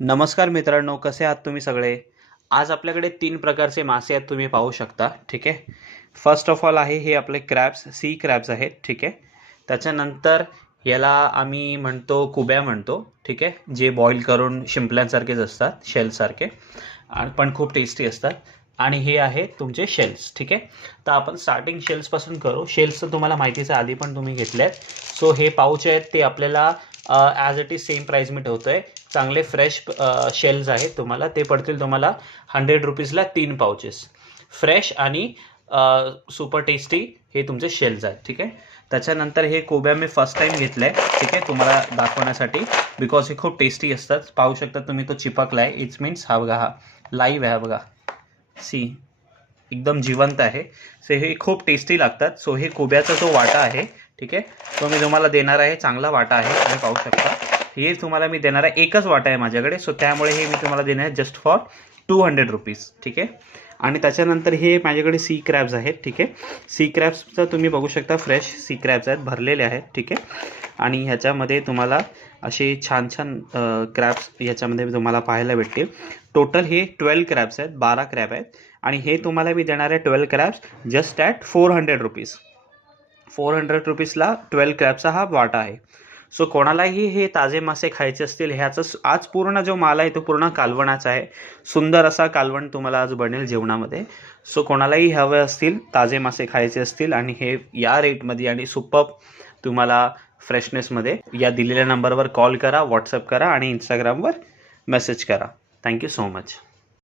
नमस्कार मित्रांनो, कसे आहात तुम्ही सगळे? आज आपल्याकडे 3 प्रकारचे मासे आहेत, तुम्ही पाहू शकता. ठीक आहे. फर्स्ट ऑफ ऑल आहे हे आपले क्रॅब्स, सी क्रॅब्स आहेत. ठीक आहे. त्याच्यानंतर याला आम्ही म्हणतो कुब्या म्हणतो. ठीक आहे. जे बॉईल करून शिंपल्यांसारखेच असतात, शेलसारखे, आणि पण खूप टेस्टी असतात. आणि हे आहे तुमचे शेल्स. ठीक आहे. तर आपण स्टार्टिंग शेल्सपासून करू. शेल्स तर तुम्हाला माहितीच आहे, आधी पण तुम्ही घेतले आहेत. सो हे पाऊच आहेत ते आपल्याला as it is same price मी ठेवतो आहे. चांगले फ्रेश शेल्स आहेत, तुम्हाला ते पडतील तुम्हाला 100 रुपीजला 3 पाउचेस. फ्रेश आणि सुपर टेस्टी हे तुमचे शेल्स आहेत. ठीक आहे. त्याच्यानंतर हे कोब्या मी फर्स्ट टाइम घेतलं आहे. ठीक आहे, तुम्हाला दाखवण्यासाठी, बिकॉज हे खूप टेस्टी असतात. पाहू शकता तुम्ही, तो चिपकला आहे. इट्स मीन्स हा बघा, हा लाईव्ह आहे, हा बघा, सी एकदम जिवंत आहे. सो हे खूप टेस्टी लागतात. सो हे कोब्याचा जो वाटा आहे, ठीक आहे, तो मी तुम्हाला देणार आहे. चांगला वाटा आहे, तुम्ही पाहू शकता. हे तुम्हाला मी देणार आहे, एकच वाटा आहे माझ्याकडे. सो त्यामुळे हे मी तुम्हाला देणार आहे जस्ट फॉर 200 रुपीज. ठीक आहे. आणि त्याच्यानंतर हे माझ्याकडे सी क्रॅब्स आहेत. ठीक आहे. सी क्रॅब्सचं तुम्ही बघू शकता, फ्रेश सी क्रॅब्स आहेत, भरलेले आहेत. ठीक आहे. आणि ह्याच्यामध्ये तुम्हाला असे छान छान क्रॅब्स ह्याच्यामध्ये तुम्हाला पाहायला भेटतील. टोटल हे 12 क्रॅब्स आहेत, 12 क्रॅब आहेत. आणि हे तुम्हाला मी देणार आहे 12 क्रॅब्स जस्ट ॲट 400 रुपीज. 400 रुपीजला 12 क्रॅबचा हा वाटा आहे. सो कोणालाही हे ताजे मासे खायचे असतील, ह्याचं आज पूर्ण जो माल आहे तो पूर्ण कालवणाचा आहे. सुंदर असा कालवण तुम्हाला आज बनेल जेवणामध्ये. सो कोणालाही हवे असतील, ताजे मासे खायचे असतील, आणि हे या रेटमध्ये आणि सुपर्ब तुम्हाला फ्रेशनेसमध्ये, या दिलेल्या नंबरवर कॉल करा, व्हॉट्सअप करा आणि इंस्टाग्रामवर मेसेज करा. Thank you so much.